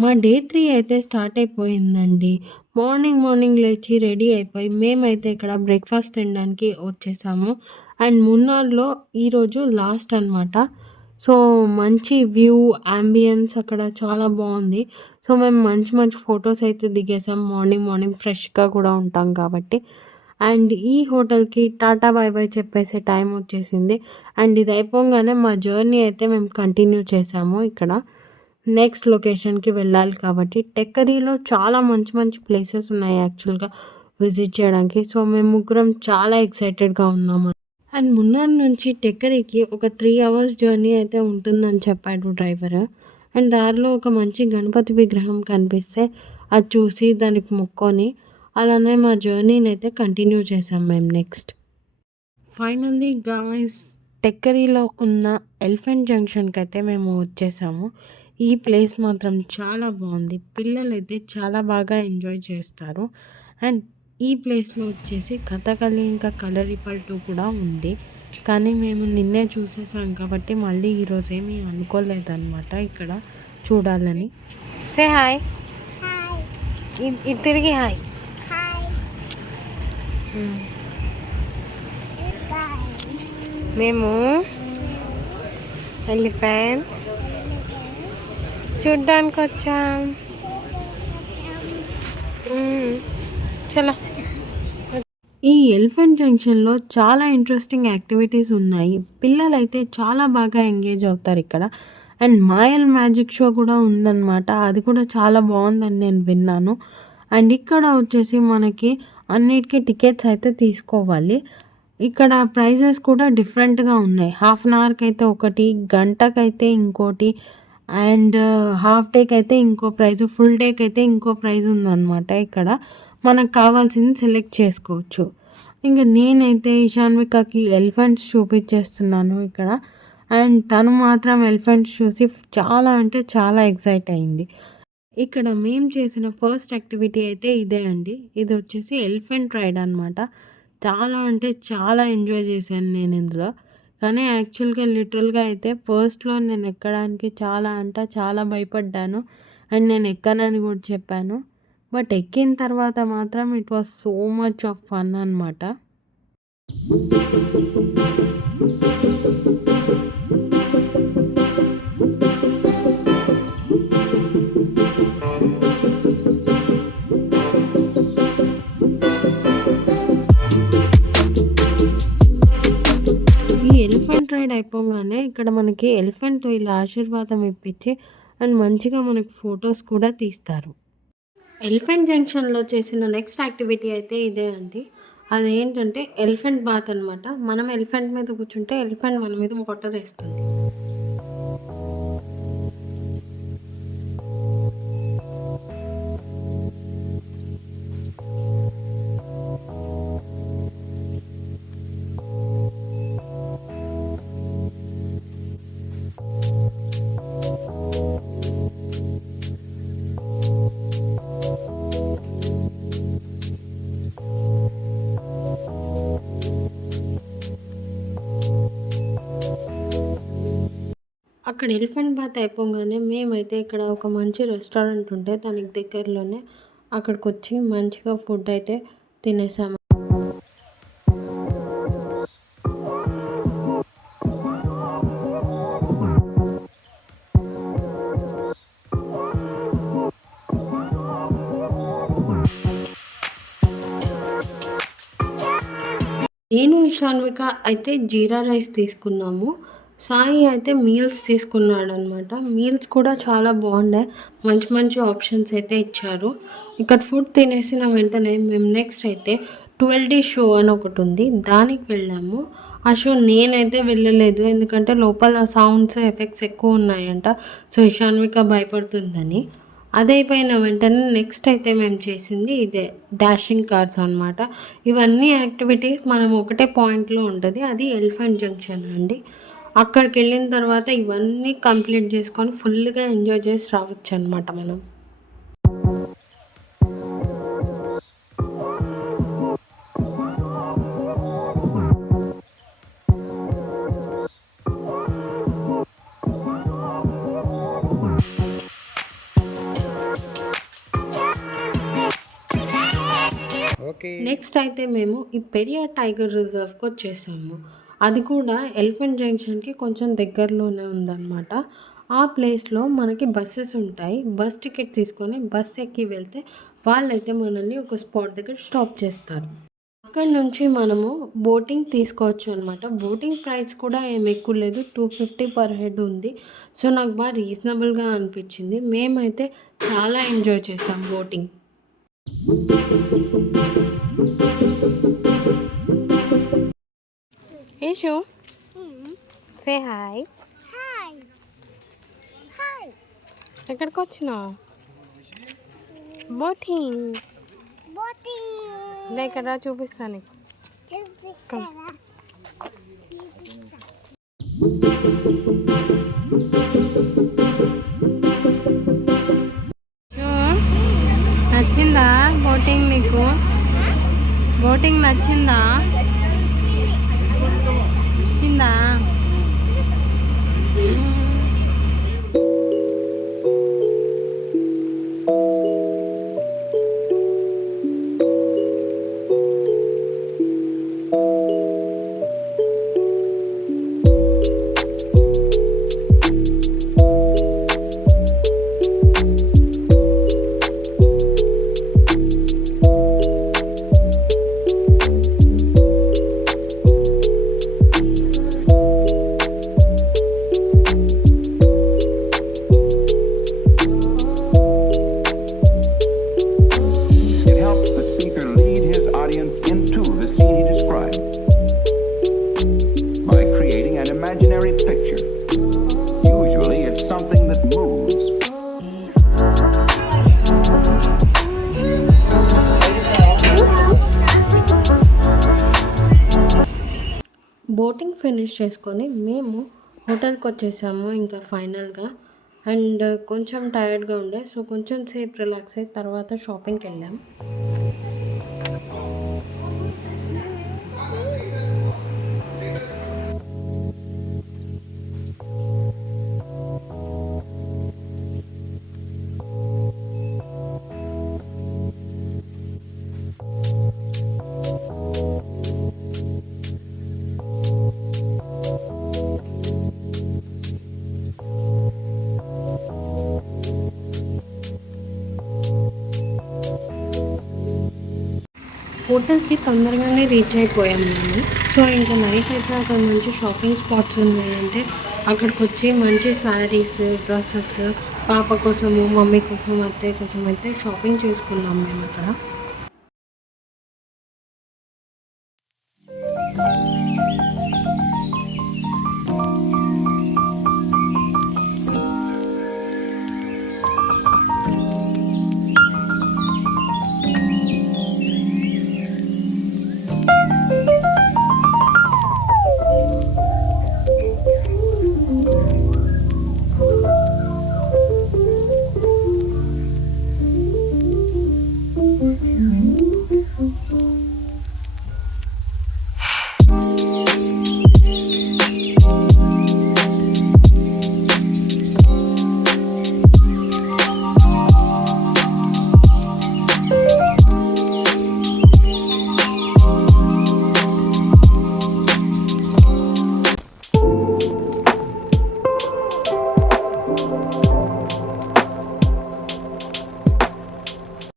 మా డే 3 అయితే స్టార్ట్ అయిపోయిందండి. మార్నింగ్ లేచి రెడీ అయిపోయి మేమైతే ఇక్కడ బ్రేక్‌ఫాస్ట్ తినడానికి వచ్చేసాము. అండ్ మున్నార్‌లో ఈరోజు లాస్ట్ అనమాట. సో, మంచి వ్యూ, యాంబియన్స్ అక్కడ చాలా బావుంది. సో, మేము మంచి ఫోటోస్ అయితే దిగేసాం. మార్నింగ్ ఫ్రెష్‌గా కూడా ఉంటాం కాబట్టి. అండ్ ఈ హోటల్‌కి టాటా బాయ్ బాయ్ చెప్పేసే టైం వచ్చేసింది. అండ్ ఇది అయిపోంగానే మా జర్నీ అయితే మేము కంటిన్యూ చేసాము ఇక్కడ. నెక్స్ట్ లొకేషన్‌కి వెళ్ళాలి కాబట్టి టెక్కరీలో చాలా మంచి ప్లేసెస్ ఉన్నాయి యాక్చువల్‌గా విజిట్ చేయడానికి. సో, మేము ముగ్గురం చాలా ఎక్సైటెడ్‌గా ఉన్నాము. అండ్ మున్నార్ నుంచి టెక్కరీకి ఒక 3 అవర్స్ జర్నీ అయితే ఉంటుందని చెప్పాడు డ్రైవరు. అండ్ దారిలో ఒక మంచి గణపతి విగ్రహం కనిపిస్తే అది చూసి దానికి మొక్కొని అలానే మా జర్నీనైతే కంటిన్యూ చేసాం మేము నెక్స్ట్. ఫైనల్లీ గాయ్స్ టెక్కరీలో ఉన్న ఎలిఫెంట్ జంక్షన్‌కైతే మేము వచ్చేసాము. ఈ ప్లేస్ మాత్రం చాలా బాగుంది. పిల్లలైతే చాలా బాగా ఎంజాయ్ చేస్తారు. అండ్ ఈ ప్లేస్‌లో వచ్చేసి కథకళి ఇంకా కలరిపయట్టు కూడా ఉంది. కానీ మేము నిన్నే చూసేసాం కాబట్టి మళ్ళీ ఈరోజు ఏమీ అనుకోలేదన్నమాట ఇక్కడ చూడాలని. Say hi. ఇటు తిరిగి హాయ్. మేము ఎలిఫెంట్స్ చూడ్డానికి వచ్చాం. చలో. ఈ ఎలిఫెంట్ జంక్షన్‌లో చాలా ఇంట్రెస్టింగ్ యాక్టివిటీస్ ఉన్నాయి. పిల్లలైతే చాలా బాగా ఎంగేజ్ అవుతారు ఇక్కడ. అండ్ మాయల్ మ్యాజిక్ షో కూడా ఉందన్నమాట. అది కూడా చాలా బాగుందని నేను విన్నాను. అండ్ ఇక్కడ వచ్చేసి మనకి అన్నిటికీ టికెట్స్ అయితే తీసుకోవాలి. ఇక్కడ ప్రైజెస్ కూడా డిఫరెంట్‌గా ఉన్నాయి. హాఫ్ అన్ అవర్‌కి అయితే ఒకటి, గంటకైతే ఇంకోటి అండ్ హాఫ్ డేకి అయితే ఇంకో ప్రైజ్, ఫుల్ డేకి అయితే ఇంకో ప్రైజ్ ఉందన్నమాట ఇక్కడ. మనకు కావాల్సింది సెలెక్ట్ చేసుకోవచ్చు. ఇంక నేనైతే ఇషాన్వికకి ఎలిఫెంట్స్ చూపించేస్తున్నాను ఇక్కడ. అండ్ తను మాత్రం ఎలిఫెంట్స్ చూసి చాలా అంటే చాలా ఎక్సైట్ అయింది. ఇక్కడ మేము చేసిన ఫస్ట్ యాక్టివిటీ అయితే ఇదే అండి. ఇది వచ్చేసి ఎలిఫెంట్ రైడ్ అనమాట. చాలా అంటే చాలా ఎంజాయ్ చేశాను నేను ఇందులో. కానీ యాక్చువల్‌గా లిటరల్‌గా అయితే ఫస్ట్‌లో నేను ఎక్కడానికి చాలా అంటే చాలా భయపడ్డాను. అండ్ నేను ఎక్కనని కూడా చెప్పాను. బట్ ఎక్కిన తర్వాత మాత్రం it was so much of fun అనమాట. రైడ్ అయిపోగానే ఇక్కడ మనకి ఎలిఫెంట్‌తో ఇలా ఆశీర్వాదం ఇప్పించి అండ్ మంచిగా మనకి ఫొటోస్ కూడా తీస్తారు. ఎలిఫెంట్ జంక్షన్‌లో చేసిన నెక్స్ట్ యాక్టివిటీ అయితే ఇదే అండి. అదేంటంటే ఎలిఫెంట్ బాత్ అనమాట. మనం ఎలిఫెంట్ మీద కూర్చుంటే ఎలిఫెంట్ మన మీద వాటర్ వేస్తుంది. అక్కడ ఎలిఫెంట్ బాత్ అయిపోగానే మేమైతే ఇక్కడ ఒక మంచి రెస్టారెంట్ ఉంటే దానికి దగ్గరలోనే అక్కడికొచ్చి మంచిగా ఫుడ్ అయితే తినేసాము. నేను ఇషాన్విక అయితే జీరా రైస్ తీసుకున్నాము. సాయి అయితే మీల్స్ తీసుకున్నాడనమాట. మీల్స్ కూడా చాలా బాగున్నాయి. మంచి ఆప్షన్స్ అయితే ఇచ్చారు. ఇక్కడ ఫుడ్ తినేసిన వెంటనే మేము నెక్స్ట్ అయితే 12D షో అని ఒకటి ఉంది. దానికి వెళ్ళాము. ఆ షో నేనైతే వెళ్ళలేదు. ఎందుకంటే లోపల సౌండ్స్, ఎఫెక్ట్స్ ఎక్కువ ఉన్నాయంట. సో ఇషాన్విక భయపడుతుందని. అదైపోయిన వెంటనే నెక్స్ట్ అయితే మేము చేసింది ఇదే డాషింగ్ కార్స్ అనమాట. ఇవన్నీ యాక్టివిటీస్ మనం ఒకటే పాయింట్లో ఉంటుంది. అది ఎలిఫెంట్ జంక్షన్ అండి. అక్కడికి వెళ్ళిన తర్వాత ఇవన్నీ కంప్లీట్ చేసుకొని ఫుల్గా ఎంజాయ్ చేసి రావచ్చు అనమాట మనం. నెక్స్ట్ అయితే మేము ఈ పెరియార్ టైగర్ రిజర్వ్‌కి వచ్చేసాము. అది కూడా ఎలిఫెంట్ జంక్షన్‌కి కొంచెం దగ్గరలోనే ఉందన్నమాట. ఆ ప్లేస్‌లో మనకి బసెస్ ఉంటాయి. బస్ టికెట్ తీసుకొని బస్ ఎక్కి వెళ్తే వాళ్ళైతే మనల్ని ఒక స్పాట్ దగ్గర స్టాప్ చేస్తారు. అక్కడి నుంచి మనము బోటింగ్ తీసుకోవచ్చు అనమాట. బోటింగ్ ప్రైస్ కూడా ఏమి ఎక్కువ లేదు. 250 పర్ హెడ్ ఉంది. సో, నాకు బాగా రీజనబుల్‌గా అనిపించింది. మేమైతే చాలా ఎంజాయ్ చేసాం బోటింగ్. Eshu say hi. ఎక్కడికి వచ్చినావు? బోటింగ్ ఇక్కడ చూపిస్తాను నీకు. నచ్చిందా బోటింగ్ నీకు? బోటింగ్ నచ్చిందా? నచ్చిందా? బోటింగ్ ఫినిష్ చేసుకొని మేము హోటల్కి వచ్చేసాము ఇంకా ఫైనల్గా. అండ్ కొంచెం టైర్డ్గా ఉండే, సో కొంచెం సేపు రిలాక్స్ అయ్యి తర్వాత షాపింగ్కి వెళ్ళాం. హోటల్కి తొందరగానే రీచ్ అయిపోయాం మేము. సో ఇంకా నైట్ అయితే అక్కడ మంచి షాపింగ్ స్పాట్స్ ఉన్నాయంటే అక్కడికి వచ్చి మంచి శారీస్, డ్రెస్సెస్ పాప కోసము, మమ్మీ కోసం, అత్తయ్య కోసం అయితే షాపింగ్ చేసుకున్నాం మేము అక్కడ.